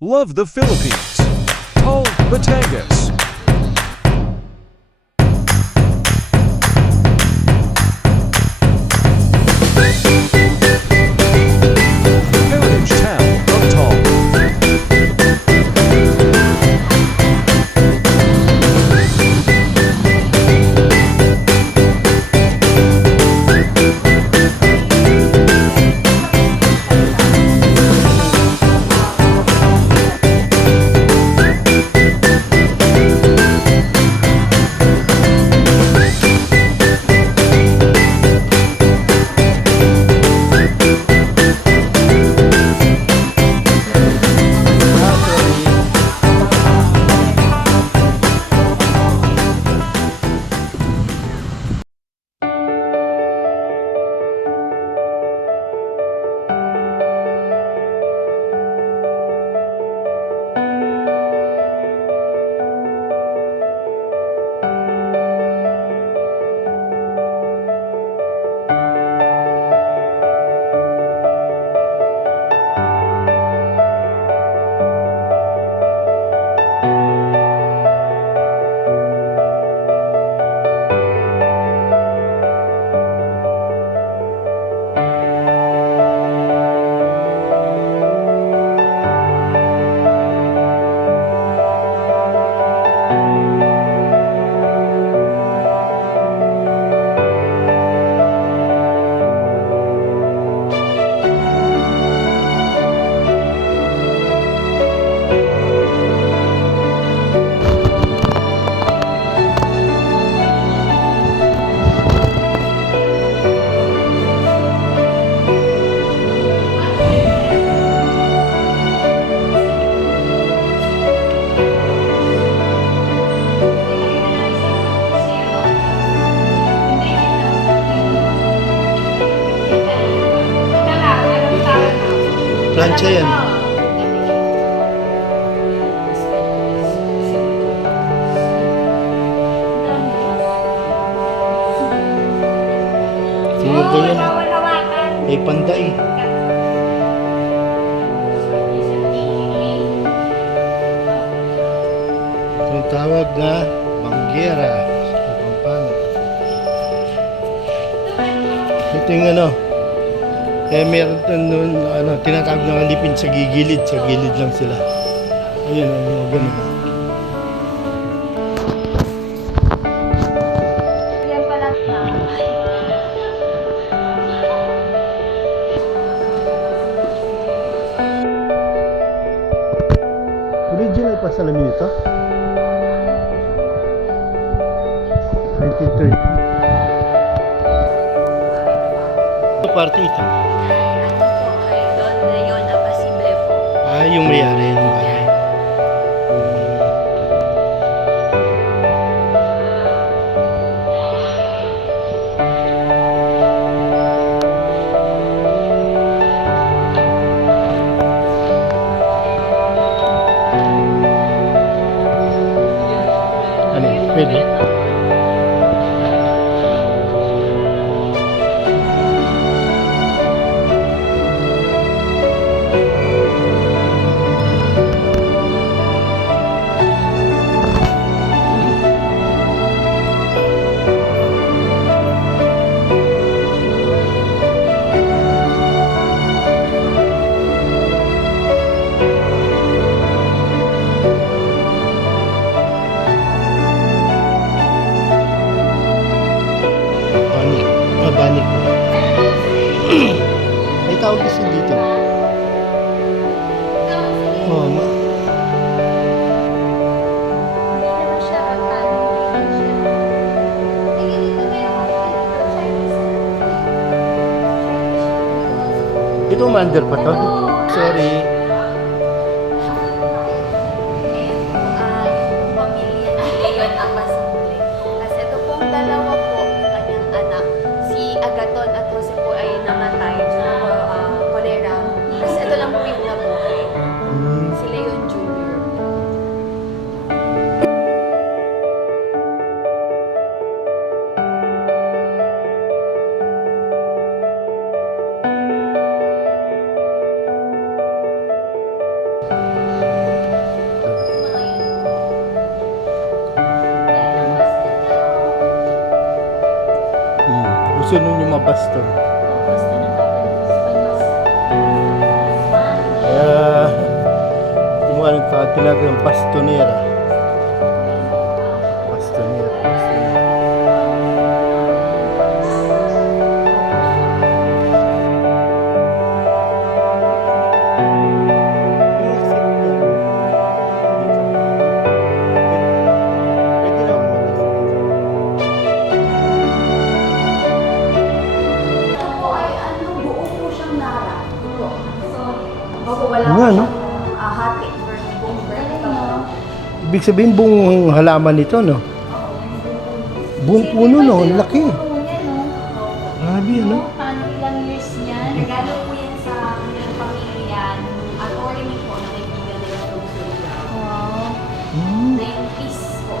Love the Philippines. Call Batangas. Heritage Town of Tall. Plancha yan. Siguro yun. May panday. Itong tawag na banggera sa Pampanga. Ito yung ano. Meron doon, tinatawag na alipin sa gilid lang sila. Ayun, ganun. Yan pala ka. Original pa salamin ito? 1930. Ito party ito. Doon yun, Apasimble po. Yung may-ari ng bahay. Ano? Pwede? Banik ko. May tawag kasi dito. Oh, Hindi naman siya tanong. Tingin dito meron dito Chinese. ito mander pa to. Sorry. Yung pamilya ni Leon Apasimble. Kasi ito pong dalawa po, yung kanyang anak, si Agaton at Jose po ay namatay sa kolera. Kasi ito lang po yung nabuhay. Si Leon Jr. uso nun yung mga baston. Basta na tapos. Kaya, yung ano tinatawag ng bastonera. Bastonera. Bastonera. Ito po ay ano, buo po siyang nara. Ito. Opo, wala Nga, po no? siyang hati or buong vertical. Ibig sabihin buong halaman nito, no? Buong puno, no? Ang laki. Grabe, ano? Paano ilang years yan? Regalo po yan sa kanilang pamilya. Attorney po na kaibigan nila sa Surigao. Wow. Hmm. 90s po.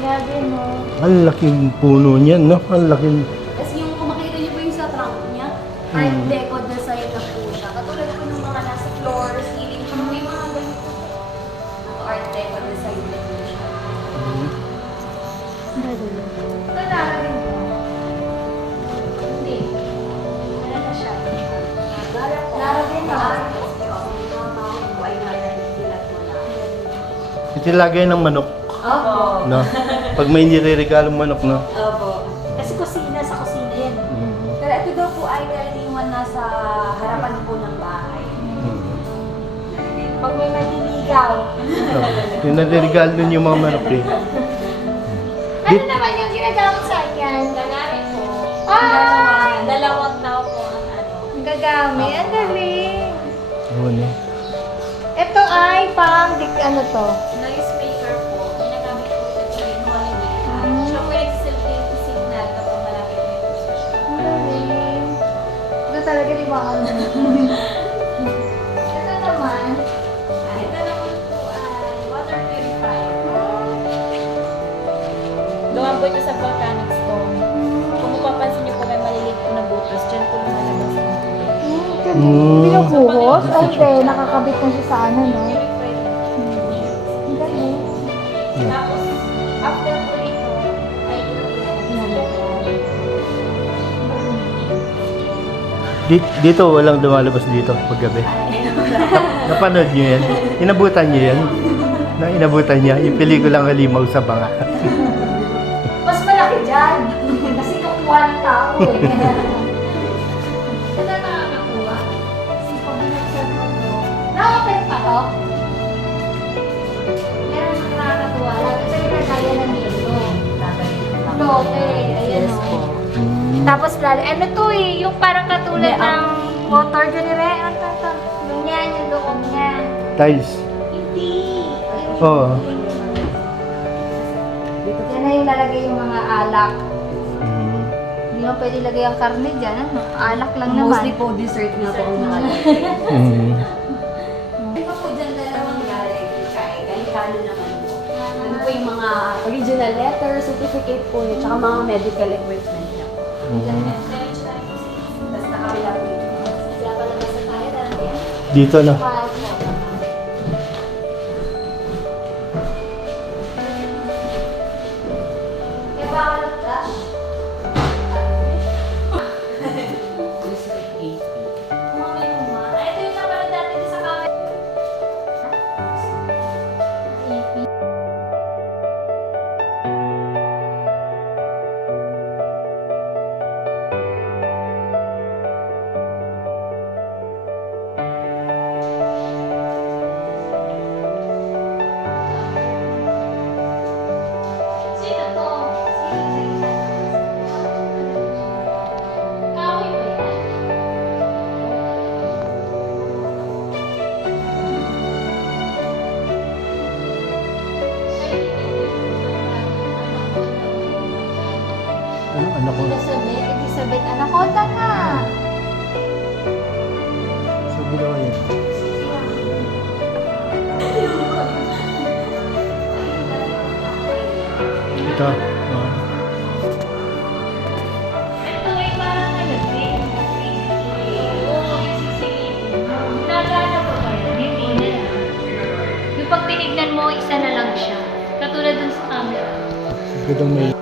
Grabe, no? Ang laking puno niyan, no? Ang laking... Tapos yung kung makita niyo po yung sa trunk niya, art deco design na po siya. Katulad po ng mga nasa floor, ceiling, siya may mga ganito. Art deco design na po siya. Ito nara rin po. Hindi. Ano na siya? Nara po. Nara din na. Yung mga mahal po ay nalalilat mo na. Itilagay ng manok, Opo. no? Pag may nireregalong manok, no? Opo. Kasi kusina sa kusina yan. Pero ito daw po ay karaniwan nasa harapan po ng bahay. Pag may maniligaw. Yung nireregalo nun yung mga manok, eh. Ano naman yung ginagamit sa akin? Ganari po. Dalawang tao po ang ano. Ang gagamit. Ang galing. Oo, no? Ito ay pang, ano to? Noise maker po. Ginagamit po ito during holiday. Siya po nagsisilbing signal kapag malapit na yung position. Ang galing. Ito talaga di ba ano? Ito naman. Ito naman po ay water purifier. Gawa po ito sa volcanic stone. Kung mapapansin niyo po may maliliit po na butas, dyan po lumalabas ang tubig. Binubuhos? Ay, hindi. Nakakabit na siya sa ano, no? Purify na. Ang galing. Tapos, after po ito, ay Dito, walang lumalabas dito paggabi. Napanood nyo yan? Inabutan nyo yan? Na inabutan niya? Yung pelikulang Halimaw sa Banga. Mas malaki dyan. Kasi kukuha ng tao eh. Ito nakakakuha. Kasi pag binuksan mo ito, nakapen pa to. Yan ang nakakatuwa. Lagi sa yung nagaya ng dito. Lote. Ayan o. Tapos lalo, ano to eh, yung parang katulad ng motor genere. Ano to? Yung yan, yung loob niya. Tiles. Hindi. Oo. Yan na yung lalagay yung mga alak. Mm. Hindi mo pwede lagay ang karne dyan. Ano? Alak lang naman. mostly po dessert nga po ang nakalagay. Mm. Ito po dyan dalawang galing kay Galikano naman po. Ano po yung mga original letter, certificate po yun, tsaka mga medical equipment niya po. Mm. Tapos nakabila po yun. Kaya palabas na tayo, dahil yan. Dito na. Kaya bawal ang flash? Ito yung napanood natin sa camera. Sino to? Kahoy ba yan? Ano, anak ko? Elizabeth, anaconda nga. Sa ginawa yan. Ito. Oh. Ito ay parang ano din. Oo, yung sisilipin mo. Nagana pa ba yan? Hindi na. Yung pag tinignan mo, isa na lang siya. Katulad dun sa camera. Ito may...